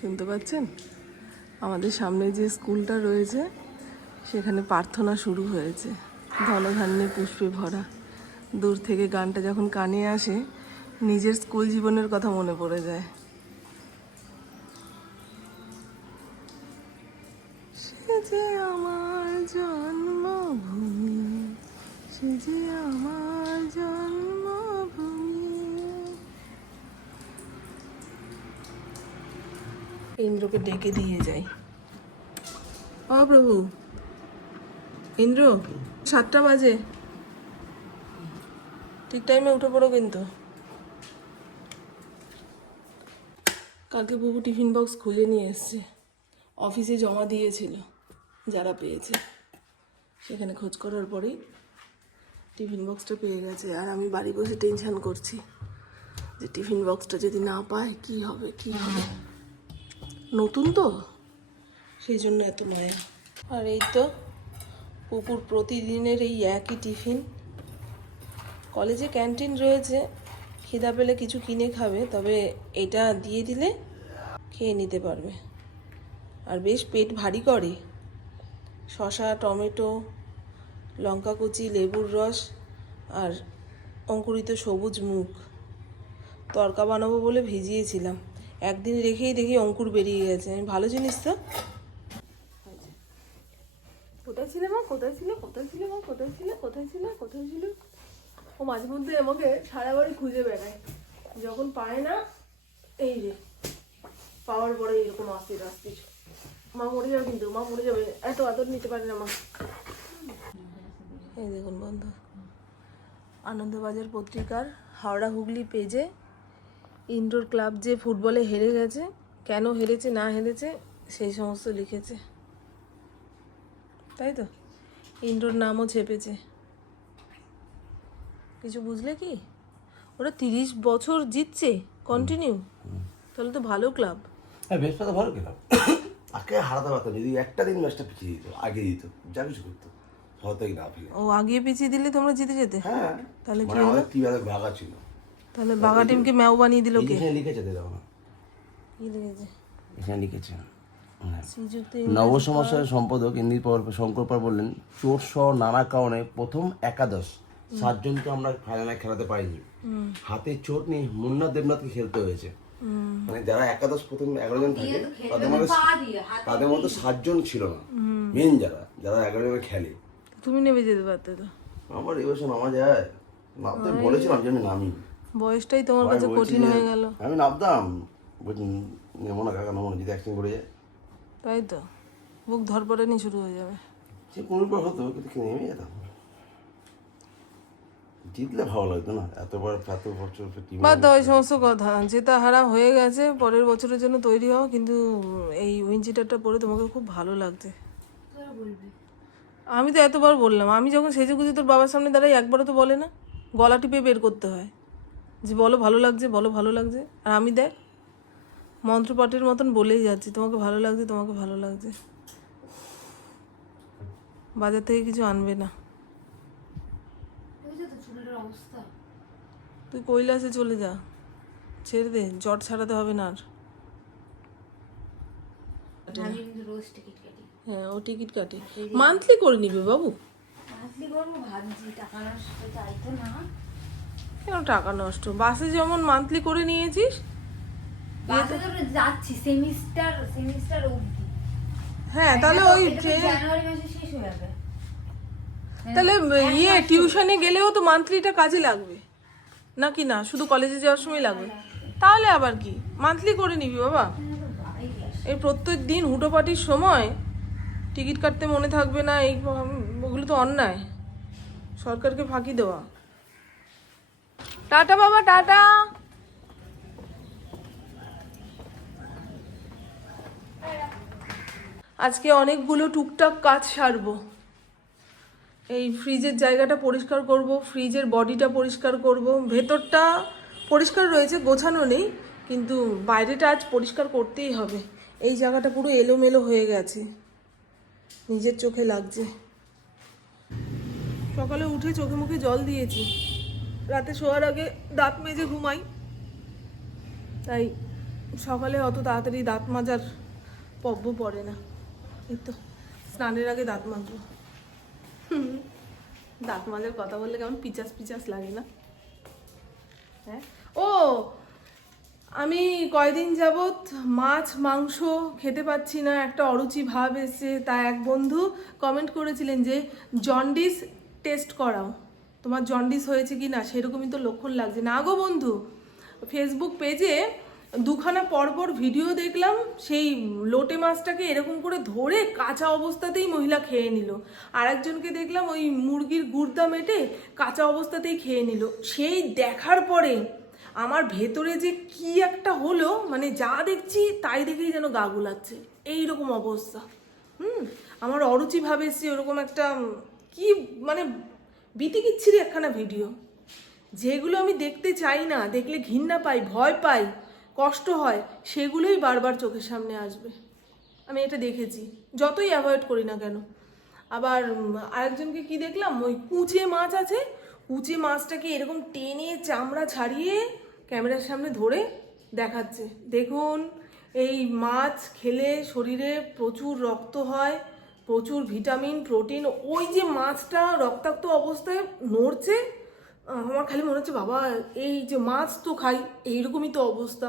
শুনতে পাচ্ছেন? আমাদের সামনে যে স্কুলটা রয়েছে, সেখানে প্রার্থনা শুরু হয়েছে। ধনধান্যে পুষ্পে ভরা। দূর থেকে গানটা যখন কানে আসে, নিজের স্কুল জীবনের কথা মনে পড়ে যায়। ইন্দ্রকে ডেকে দিয়ে যাই। ও প্রভু, ইন্দ্র, সাতটা বাজে। ঠিক টাইমে উঠে পড়ো কিন্তু। কালকে প্রভু টিফিন বক্স খুলে নিয়ে এসছে। অফিসে জমা দিয়েছিল, যারা পেয়েছে। সেখানে খোঁজ করার পরেই টিফিন বক্সটা পেয়ে গেছে। আর আমি বাড়ি বসে টেনশন করছি যে টিফিন বক্সটা যদি না পায়, কি হবে কি হবে? নতুন তো? সেই জন্য এত মায়া। আর এই তো, পুকুর প্রতিদিনের এই একই টিফিন। কলেজে ক্যান্টিন রয়েছে, খিদা পেলে কিছু কিনে খাবে, তবে এটা দিয়ে দিলে খেয়ে নিতে পারবে। আর বেশ পেট ভারী করে। শশা টমেটো লঙ্কা কুচি লেবুর রস আর অঙ্কুরিত সবুজ মুখ তরকা বানাবো বলে ভিজিয়েছিলাম। একদিন রেখেই দেখি অঙ্কুর বেরিয়ে গেছে। ভালো জিনিস তো। কোথায় ছিলে মা? কোথায় ছিল? কোথায় ছিল মা? কোথায় ছিল? কোথায় ছিল? কোথায় ছিল? ও মাঝে মধ্যে আমাকে সারা বাড়ি খুঁজে বেড়ায়। যখন পায় না এই রে পাওয়ার পরে এরকম অস্থির অস্থির মা মরে যাবে কিন্তু মা মরে যাবে এত আদর নিতে পারে না মা। এই দেখুন বন্ধু আনন্দবাজার পত্রিকার হাওড়া হুগলি পেজে ইনডোর ক্লাব যে ফুটবলে হেরে গেছে কেন হেরেছে না হেরেছে সেই সমস্ত লিখেছে। তাই তো? ইনডোর নামও ছেপেছে। কিছু বুঝলে কি? ওরা তিরিশ বছর জিতছে কন্টিনিউ তাহলে তো ভালো ক্লাব হ্যাঁ তো ভালো খেলাম আগে হারাতে পারতাম যদি একটা দিন ম্যাচটা পিছিয়ে দিত আগে দিত যা কিছু করতো হতেই না ও আগিয়ে পিছিয়ে দিলে তোমরা জিতে যেতে। হ্যাঁ তাহলে কি মানে আমাদের টিভিতে ভাগা ছিল। তাহলে বাঘা টিমকে ম্যাও বানিয়ে দিল কে? এখানে লিখেছে না কি লিখেছে? এখানে লিখেছে। হ্যাঁ। শ্রীযুক্ত নব সমাজের সম্পাদক ইন্দির শঙ্কর পাল বললেন চোর সহ নানা কারণে প্রথম একাদশ। সাতজনকে আমরা ফাইনালে খেলাতে পারিনি। হাতে চোট নেই মুন্না দেবনাথকে খেলতে হয়েছে। মানে যারা একাদশ প্রথম এগারো জন থাকে তাদের মধ্যে তাদের মধ্যে সাতজন ছিল না। মেন যারা যারা এগারো জন খেলে। তুমি নেমে যেতে পারতে তো। আমার এই বছর নামা যায়। নামতে বলেছিলাম যে আমি নামি বয়সটাই তোমার কাছে কঠিন হয়ে গেল। আমি নামতাম নেব না কাকা নেব না যদি অ্যাক্সিডেন্ট করে যায় তাই তো? বুক ধরপড়ানি শুরু হয়ে যাবে। সে কোনো পর হতো কিন্তু নেমে যেতাম? জিতলে ভালো লাগতো না এতবার এত বছর বাদ দাও এই সমস্ত কথা। জেতা হারা হয়ে গেছে পরের বছরের জন্য তৈরি হও কিন্তু এই উইনচিটারটা পরে তোমাকে খুব ভালো লাগছে। আমি তো এতবার বললাম আমি যখন সেজে গুজে তোর বাবার সামনে দাঁড়াই একবারও তো বলে না গলা টিপে বের করতে হয়। যে বলো ভালো লাগছে বলো ভালো লাগছে। আর আমি দেখ মন্ত্রপাঠের মতন বলেই যাচ্ছি তোমাকে ভালো লাগছে তোমাকে ভালো লাগছে। বাজার থেকে কিছু আনবে না। তুই কৈলাসে চলে যা ছেড়ে দে জট ছাড়াতে হবে না আর। হ্যাঁ ও টিকিট কাটে। মান্থলি করে নিবে বাবু। মান্থলি করব ভাবছি টাকা নষ্ট চাই না। কেন টাকা নষ্ট? বাসে যেমন মান্থলি করে নিয়েছিস? বাসে তো আমরা যাচ্ছি সেমিস্টার সেমিস্টার অবধি। হ্যাঁ তাহলে ওই জানুয়ারি মাসে শেষ হয়ে যাবে। তাহলে ইয়ে টিউশনে গেলেও তো মান্থলিটা কাজে লাগবে। নাকি না? শুধু কলেজে যাওয়ার সময় লাগবে। তাহলে আবার কি? মান্থলি করে নিবি বাবা। এই প্রত্যেক দিন হুটোপাটির সময় টিকিট কাটতে মনে থাকবে না এই ওগুলো তো অন্যায়। সরকারকে ফাঁকি দেওয়া। টাটা বাবা, টাটা। আজকে অনেকগুলো টুকটাক কাজ সারবো। এই ফ্রিজের জায়গাটা পরিষ্কার করব, ফ্রিজের বডিটা পরিষ্কার করব। ভেতরটা পরিষ্কার রয়েছে, গোছানো নেই, কিন্তু বাইরেটা আজ পরিষ্কার করতেই হবে। এই জায়গাটা পুরো এলোমেলো হয়ে গেছে। নিজের চোখে লাগছে। সকালে উঠে চোখে মুখে জল দিয়েছি। রাতে শোয়ার আগে দাঁত মেজে ঘুমাই। তাই সকালে অত তাড়াতাড়ি দাঁত মাজার পব্য পড়ে না। এই তো, স্নানের আগে দাঁত মাজবো। দাঁত মাজার কথা বললে কেমন পিচাস পিচাস লাগে না? হ্যাঁ? ও, আমি কয়দিন যাবৎ মাছ, মাংস খেতে পাচ্ছি না, একটা অরুচি ভাব এসছে। তা এক বন্ধু কমেন্ট করেছিলেন যে জন্ডিস টেস্ট করাও। তোমার জন্ডিস হয়েছে কি না সেরকমই তো লক্ষণ লাগছে। না গো বন্ধু ফেসবুক পেজে দুখানা পরপর ভিডিও দেখলাম, সেই লোটে মাছটাকে এরকম করে ধরে কাঁচা অবস্থাতেই মহিলা খেয়ে নিল। আর একজনকে দেখলাম ওই মুরগির গুর্দা মেটে কাঁচা অবস্থাতেই খেয়ে নিল। সেই দেখার পরে আমার ভেতরে যে কি একটা হলো মানে যা দেখছি তাই দেখেই যেন গা গুলাচ্ছে। এইরকম অবস্থা। হুম, আমার অরুচি ভাবে এসছি, ওরকম একটা কি মানে বিতিকিচ্ছিরি একখানা ভিডিও। যেগুলো আমি দেখতে চাই না, দেখলে ঘৃণা পাই, ভয় পাই, কষ্ট হয়, সেগুলোই বারবার চোখের সামনে আসবে। আমি এটা দেখেছি, যতই অ্যাভয়েড করি না কেন। আবার আরেকজনকে কি দেখলাম? ওই কুচে মাছ আছে, কুচে মাছটাকে এরকম টেনে, চামড়া ছাড়িয়ে ক্যামেরার সামনে ধরে দেখাচ্ছে। দেখুন, এই মাছ খেলে শরীরে প্রচুর রক্ত হয় প্রচুর ভিটামিন, প্রোটিন, ওই যে মাছটা রক্তাক্ত অবস্থায় নড়ছে আমার খালি মনে হচ্ছে, বাবা, এই যে মাছ তো খাই, এইরকমই তো অবস্থা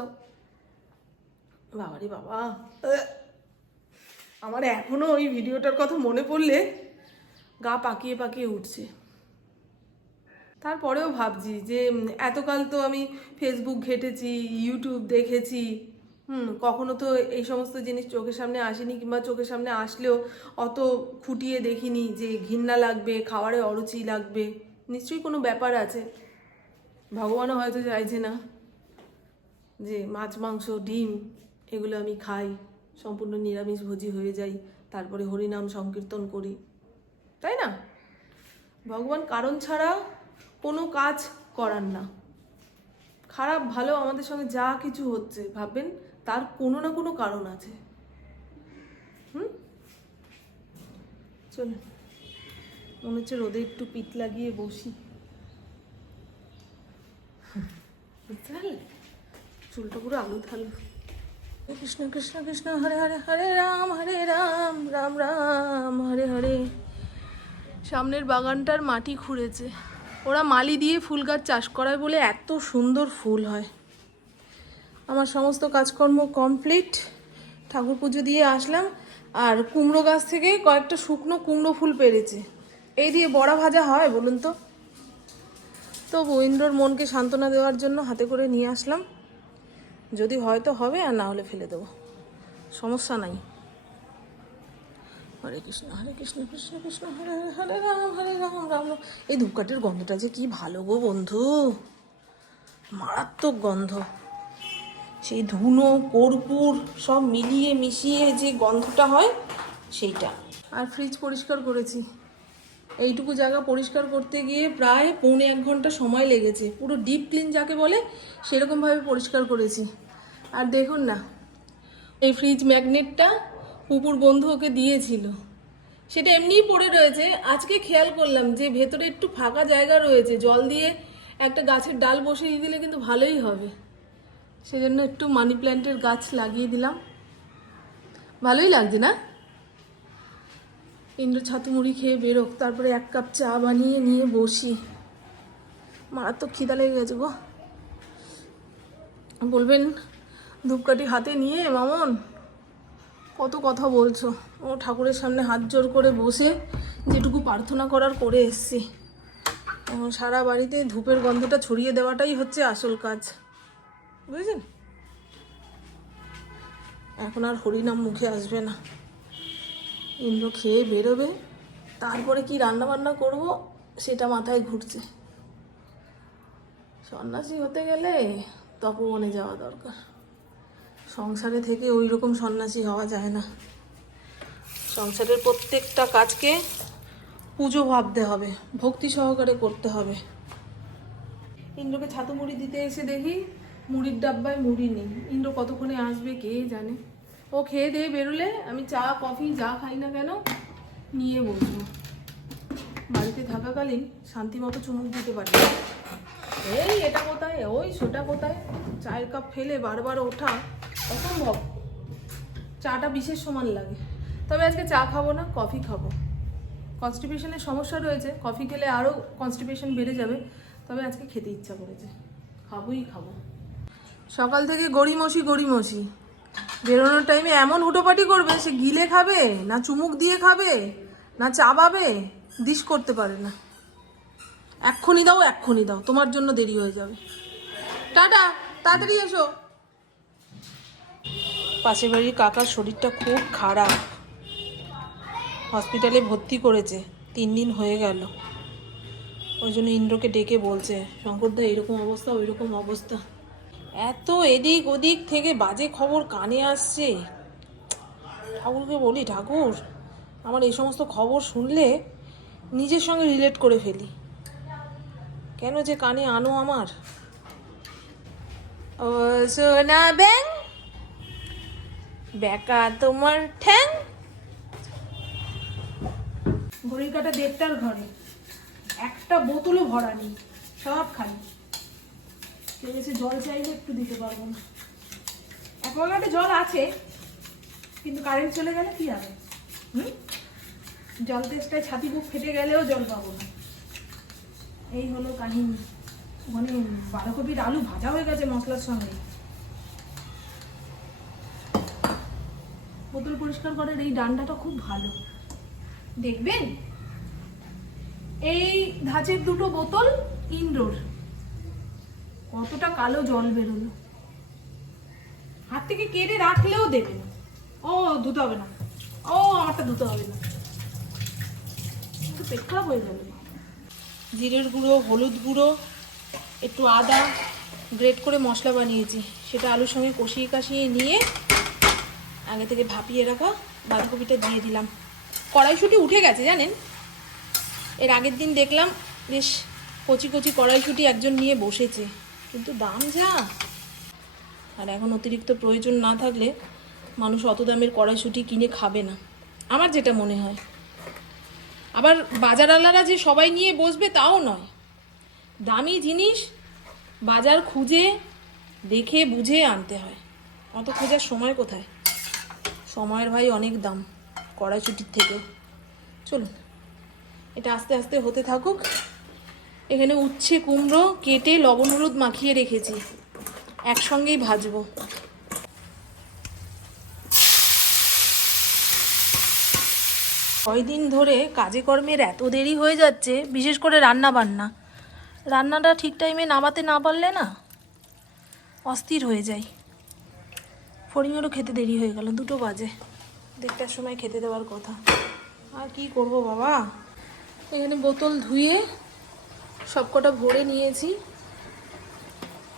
বাবারে বাবা! আমার এখনও ওই ভিডিওটার কথা মনে পড়লে গা পাকিয়ে পাকিয়ে উঠছে তারপরেও ভাবছি যে এতকাল তো আমি ফেসবুক ঘেটেছি ইউটিউব দেখেছি হুম, কখনো তো এই সমস্ত জিনিস চোখের সামনে আসেনি কিংবা চোখের সামনে আসলেও অত খুঁটিয়ে দেখিনি যে ঘৃণা লাগবে খাবারে অরুচি লাগবে। নিশ্চয়ই কোনো ব্যাপার আছে। ভগবানও হয়তো চাইছে না যে মাছ, মাংস, ডিম এগুলো আমি খাই, সম্পূর্ণ নিরামিষ ভোজি হয়ে যাই, তারপরে হরিনাম সংকীর্তন করি। তাই না? ভগবান কারণ ছাড়া কোনো কাজ করার না। খারাপ, ভালো আমাদের সঙ্গে যা কিছু হচ্ছে, ভাববেন? তার কোনো না কোনো কারণ আছে। হুম? মনে হচ্ছে রোদে একটু পিঠ লাগিয়ে বসি। চুলটা পুরো আলু থালু কৃষ্ণ কৃষ্ণ কৃষ্ণ, হরে হরে হরে রাম হরে রাম রাম রাম, হরে হরে। সামনের বাগানটার মাটি খুঁড়েছে। ওরা মালি দিয়ে ফুল গাছ চাষ করায় বলে এত সুন্দর ফুল হয়। আমার সমস্ত কাজকর্ম কমপ্লিট ঠাকুর পুজো দিয়ে আসলাম, আর কুমড়ো গাছ থেকে কয়েকটা শুকনো কুমড়ো ফুল পেরেছে। এই দিয়ে বড়া ভাজা হয়, বলুন তো। তো ইন্দ্রর মনকে সান্ত্বনা দেওয়ার জন্য হাতে করে নিয়ে আসলাম। যদি হয়তো হবে, আর না হলে ফেলে দেবো। সমস্যা নাই। হরে কৃষ্ণ হরে কৃষ্ণ কৃষ্ণ কৃষ্ণ, হরে হরে রাম হরে রাম রাম। এই ধূপকাঠির গন্ধটা যে কি ভালো গো বন্ধু। মারাত্মক গন্ধ। সেই ধুনো, কর্পূর সব মিলিয়ে মিশিয়ে যে গন্ধটা হয়, সেইটা। আর ফ্রিজ পরিষ্কার করেছি। এইটুকু জায়গা পরিষ্কার করতে গিয়ে প্রায় পৌনে এক ঘণ্টা সময় লেগেছে। পুরো ডিপ ক্লিন যাকে বলে, সেরকমভাবে পরিষ্কার করেছি। আর দেখুন না, এই ফ্রিজ ম্যাগনেটটা পুপুর বন্ধু ওকে দিয়েছিল। সেটা এমনিই পড়ে রয়েছে। আজকে খেয়াল করলাম যে ভেতরে একটু ফাঁকা জায়গা রয়েছে। জল দিয়ে একটা গাছের ডাল বসিয়ে দিলে কিন্তু ভালোই হবে। সেজন্য একটু মানি প্ল্যান্টের গাছ লাগিয়ে দিলাম। ভালোই লাগছে না? ইন্দ্র ছাতু মুড়ি খেয়ে বেরোক, তারপরে এক কাপ চা বানিয়ে নিয়ে বসি। মারাত্মক খিদা লেগে গেছে গো। বলবেন, ধূপকাঠি হাতে নিয়ে, মামন? কত কথা বলছো। ও ঠাকুরের সামনে হাত জোর করে বসে যেটুকু প্রার্থনা করার করে এসছি। সারা বাড়িতে ধূপের গন্ধটা ছড়িয়ে দেওয়াটাই হচ্ছে আসল কাজ। বুঝেছেন? এখন আর হরিনাম মুখে আসবে না। ইন্দ্র খেয়ে বেরোবে, তারপরে কি রান্না বান্না করব সেটা মাথায় ঘুরছে। সন্ন্যাসী হতে গেলে তপবনে যাওয়া দরকার। সংসারে থেকে ওই রকম সন্ন্যাসী হওয়া যায় না। সংসারের প্রত্যেকটা কাজকে পুজো ভাবতে হবে, ভক্তি সহকারে করতে হবে। ইন্দ্রকে ছাতু মুড়ি দিতে এসে দেখি মুড়ির ডাব্বায় মুড়ি নেই। ইন্দ্র কতক্ষণে আসবে কে জানে? ও খেয়ে দিয়ে বেরোলে আমি চা, কফি যা খাই না কেন নিয়ে বসবো। বাড়িতে থাকাকালীন শান্তি মতো চুমুক দিতে পারি এই এটা কোথায়? ওই সেটা কোথায়? চায়ের কাপ ফেলে বারবার ওঠা অসম্ভব। চাটা বিশেষ সমান লাগে। তবে আজকে চা খাব না, কফি খাব। কনস্টিপেশনের সমস্যা রয়েছে। কফি খেলে আরও কনস্টিপেশন বেড়ে যাবে। তবে আজকে খেতে ইচ্ছা করেছে। খাবোই খাব। সকাল থেকে গড়িমসি গড়িমসি। বেরোনোর টাইমে এমন হুটোপাটি করবে, সে গিলে খাবে, না চুমুক দিয়ে খাবে, না চাবাবে দিশ করতে পারে না। এক্ষুনি দাও এক্ষুনি দাও, তোমার জন্য দেরি হয়ে যাবে। টাটা, তাড়াতাড়ি এসো। পাশের বাড়ির কাকার শরীরটা খুব খারাপ। হসপিটালে ভর্তি করেছে, তিন দিন হয়ে গেল। ওই জন্য ইন্দ্রকে ডেকে বলছে, শঙ্করদা, এরকম অবস্থা ওই রকম অবস্থা। এত এদিক ওদিক থেকে বাজে খবর কানে আসছে। ঠাকুরকে বলি, ঠাকুর, আমার এই সমস্ত খবর শুনলে নিজের সঙ্গে রিলেট করে ফেলি। কেন যে কানে আনো আমার? ও, সোনা ব্যাং বেকা তোমার ঠ্যাং। ঘড়ির কাটা দেড়টার ঘরে। একটা বোতলও ভরা নেই, সব খালি। কেউ এসে জল চাইলে একটু দিতে পারব। না অ্যাকোয়াগার্ডে জল আছে, কিন্তু কারেন্ট চলে গেলে কি হবে? হুম? জল তেষ্টায় ছাতি বুক ফেটে গেলেও জল পাবো না। এই হলো কাহিনী। মানে বাঁধাকপির আলু ভাজা হয়ে গেছে মশলার সঙ্গে। বোতল পরিষ্কার করার এই ডান্ডাটা খুব ভালো। দেখবেন? এই ধাঁচের দুটো বোতল ইনডোর। কতটা কালো জল বেরোলো। হাত থেকে কেড়ে রাখলেও দেবে না। ও, ধুতে হবে না। ও আমারটা ধুতে হবে না। পেট খারাপ হয়ে যাবে। জিরের গুঁড়ো, হলুদ গুঁড়ো, একটু আদা, গ্রেট করে মশলা বানিয়েছি। সেটা আলুর সঙ্গে কষিয়ে কাশিয়ে নিয়ে আগে থেকে ভাপিয়ে রাখা বাঁধাকপিটা দিয়ে দিলাম। কড়াইশুঁটি উঠে গেছে, জানেন? এর আগের দিন দেখলাম, বেশ কচি কচি কড়াইশুঁটি একজন নিয়ে বসেছে। কিন্তু দাম যা। আর এখন অতিরিক্ত প্রয়োজন না থাকলে মানুষ অত দামের কড়াইশুঁটি কিনে খাবে না। আমার যেটা মনে হয়। আবার বাজারওয়ালারা যে সবাই নিয়ে বসবে তাও নয়। দামি জিনিস বাজার খুঁজে, দেখে, বুঝে আনতে হয়। অত খোঁজার সময় কোথায়? সময়ের ভাই অনেক দাম কড়াইশুটির থেকে। চলুন, এটা আস্তে আস্তে হতে থাকুক। এখানে উচ্ছে, কুমড়ো, কেটে লবণ, হলুদ মাখিয়ে রেখেছি। একসঙ্গেই ভাজবো। কয়দিন ধরে কাজে কর্মের এত দেরি হয়ে যাচ্ছে, বিশেষ করে রান্না বান্না রান্নাটা ঠিক টাইমে নামাতে না পারলে না অস্থির হয়ে যায় ফড়িংয়েরও খেতে দেরি হয়ে গেল, দুটো বাজে। দেড়টার সময় খেতে দেওয়ার কথা। আর কি করব বাবা? এখানে বোতল ধুয়ে সবকটা ভরে নিয়েছি।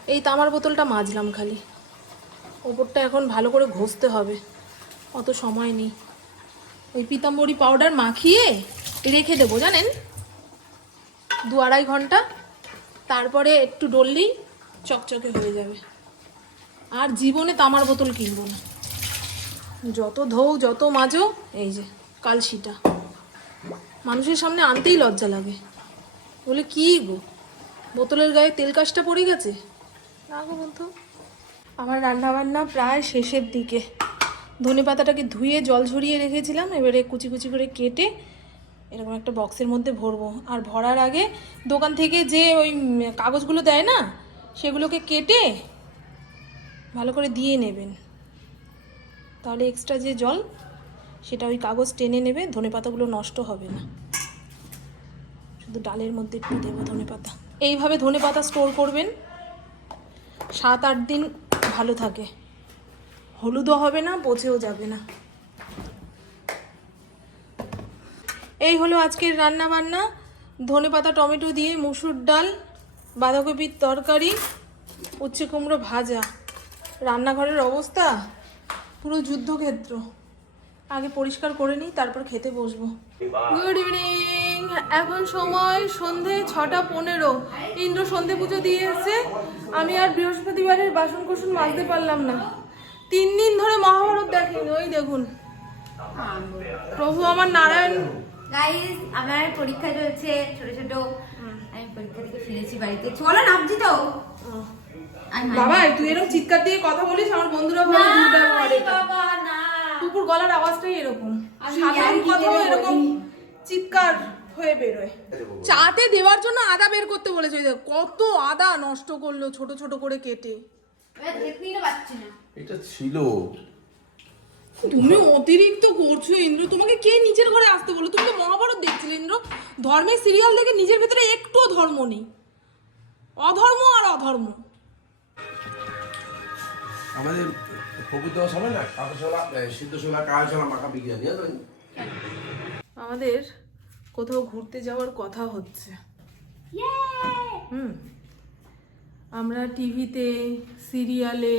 এই তামার বোতলটা মাজলাম খালি। ওপরটা এখন ভালো করে ঘষতে হবে। অত সময় নেই। ওই পিতাম্বরী পাউডার মাখিয়ে রেখে দেবো, জানেন? দু আড়াই ঘণ্টা। তারপরে একটু ডললেই চকচকে হয়ে যাবে। আর জীবনে তামার বোতল কিনবো না। যত ধৌ যত মাজো, এই যে, কালশিটা। মানুষের সামনে আনতেই লজ্জা লাগে। বলে কি গো? বোতলের গায়ে তেল কাজটা পড়ে গেছে? না গো বলতো আমার রান্নাবান্না প্রায় শেষের দিকে। ধনে পাতাটাকে ধুয়ে জল ঝরিয়ে রেখেছিলাম এবারে কুচি কুচি করে কেটে এরকম একটা বক্সের মধ্যে ভরবো। আর ভরার আগে দোকান থেকে যে ওই কাগজগুলো দেয় না সেগুলোকে কেটে ভালো করে দিয়ে নেবেন। তাহলে এক্সট্রা যে জল সেটা ওই কাগজ টেনে নেবে ধনে পাতাগুলো নষ্ট হবে না। শুধু ডালের মধ্যে একটু দেবো ধনে পাতা। এইভাবে ধনে পাতা স্টোর করবেন, সাত, আট দিন ভালো থাকে। হলুদও হবে না, পচেও যাবে না। এই হলো আজকের রান্না বান্না। ধনে পাতা, টমেটো দিয়ে মুসুর ডাল, বাঁধাকপির তরকারি, উচ্ছে কুমড়ো ভাজা। রান্নাঘরের অবস্থা, পুরো যুদ্ধক্ষেত্র। আগে পরিষ্কার করে নিই তারপর খেতে বসবো। গুড ইভিনিং এখন সময় সন্ধে ছটা পনেরো। ইন্দ্র সন্ধে পুজো দিয়ে এসছে। আমি আর বৃহস্পতিবারের বাসন কুসন মাজতে পারলাম না। তিন দিন ধরে মহাভারত দেখেনি ওই দেখুন। প্রভু আমার নারায়ণ। গাইস আমার পরীক্ষা চলছে ছোট ছোট। আমি পরীক্ষা থেকে ফিরেছি বাড়িতে। চলো নামছি তো। আর বাবা তুই এরকম চিৎকার দিয়ে কথা বলিস আমার বন্ধুরা এটা। বাবা, না। কুকুর গলার আওয়াজটাই এরকম। সাধারণ কথাও এরকম চিৎকার হয়ে বেরোয়। চাতে দেওয়ার জন্য আদা বের করতে বলেছে। কত আদা নষ্ট করল ছোট ছোট করে কেটে। এটা ছিল। তুমি অতিরিক্ত করছ ইন্দ্র। তোমাকে কে নিজের ঘরে আসতে বলো তুমি তো মহাভারত দেখছিলে ইন্দ্র। ধর্মের সিরিয়াল দেখে নিজের ভেতরে একটুও ধর্ম নেই। অধর্ম আর অধর্ম। আমাদের দেওয়া হবে না ছোলা সিদ্ধ ছোলা কাঁচা ছোলা মাখা বিরিয়ানি জানেন আমাদের কোথাও ঘুরতে যাওয়ার কথা হচ্ছে। হুম। আমরা টিভিতে সিরিয়ালে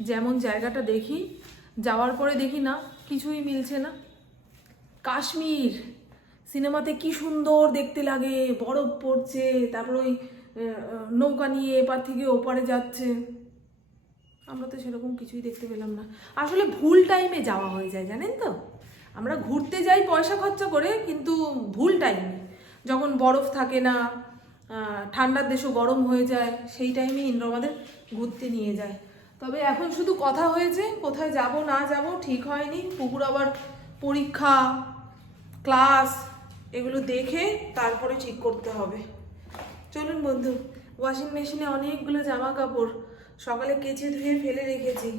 যেমন জায়গাটা দেখি যাওয়ার পরে দেখি না কিছুই মিলছে না। কাশ্মীর সিনেমাতে কি সুন্দর দেখতে লাগে বরফ পড়ছে তারপর ওই নৌকা নিয়ে এপার থেকে ওপারে যাচ্ছে। আমরা তো সেরকম কিছুই দেখতে পেলাম না। আসলে ভুল টাইমে যাওয়া হয়ে যায়, জানেন তো? আমরা ঘুরতে যাই পয়সা খরচা করে, কিন্তু ভুল টাইমে যখন বরফ থাকে না ঠান্ডার দেশও গরম হয়ে যায়, সেই টাইমে ইন্দ্র আমাদের ঘুরতে নিয়ে যায়। তবে এখন শুধু কথা হয়েছে, কোথায় যাব, না যাব, ঠিক হয়নি। পুকুর আবার পরীক্ষা ক্লাস এগুলো দেখে তারপরে ঠিক করতে হবে। চলুন বন্ধু ওয়াশিং মেশিনে অনেকগুলো জামা কাপড় সকালে কেচে ধুয়ে ফেলে রেখেছি।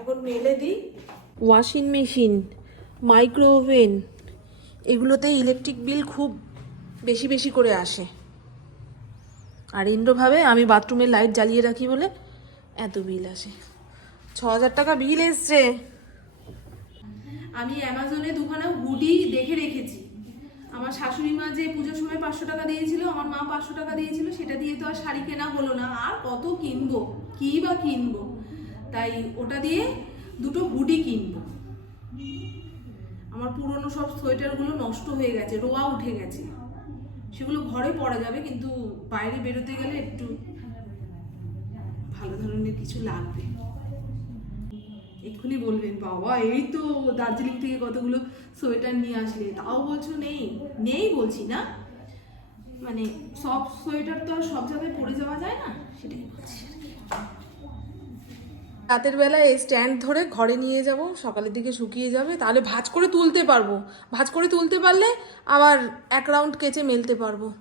এখন মেলে দিই। ওয়াশিং মেশিন মাইক্রো ওভেন এগুলোতে ইলেকট্রিক বিল খুব বেশি বেশি করে আসে। আর ইন্দ্র ভাবে আমি বাথরুমের লাইট জ্বালিয়ে রাখি বলে এত বিল আসে। ছ হাজার টাকা বিল এসছে। আমি অ্যামাজনে দুখানা হুডি দেখে রেখেছি। আমার শাশুড়ি মা যে পুজোর সময় পাঁচশো টাকা দিয়েছিল, আমার মা পাঁচশো টাকা দিয়েছিল, সেটা দিয়ে তো আর শাড়ি কেনা হলো না। আর কত কিনবো? কি বা কিনবো? তাই ওটা দিয়ে দুটো হুডি কিনবো। আমার পুরনো সব সোয়েটারগুলো নষ্ট হয়ে গেছে, রোয়া উঠে গেছে। সেগুলো ঘরে পরা যাবে, কিন্তু বাইরে বেরোতে গেলে একটু ভালো ধরনের কিছু লাগবে। এক্ষুনি বলবেন, বাবা, এই তো দার্জিলিং থেকে কতগুলো সোয়েটার নিয়ে আসলে। তাও বলছো নেই? নেই বলছি না। মানে সব সোয়েটার তো আর সব জায়গায় পরে যাওয়া যায় না? সেটাই বলছি রাতের বেলা এই স্ট্যান্ড ধরে ঘরে নিয়ে যাব, সকালের দিকে শুকিয়ে যাবে, তাহলে ভাজ করে তুলতে পারব। ভাঁজ করে তুলতে পারলে আবার এক রাউন্ড কেচে মেলতে পারব।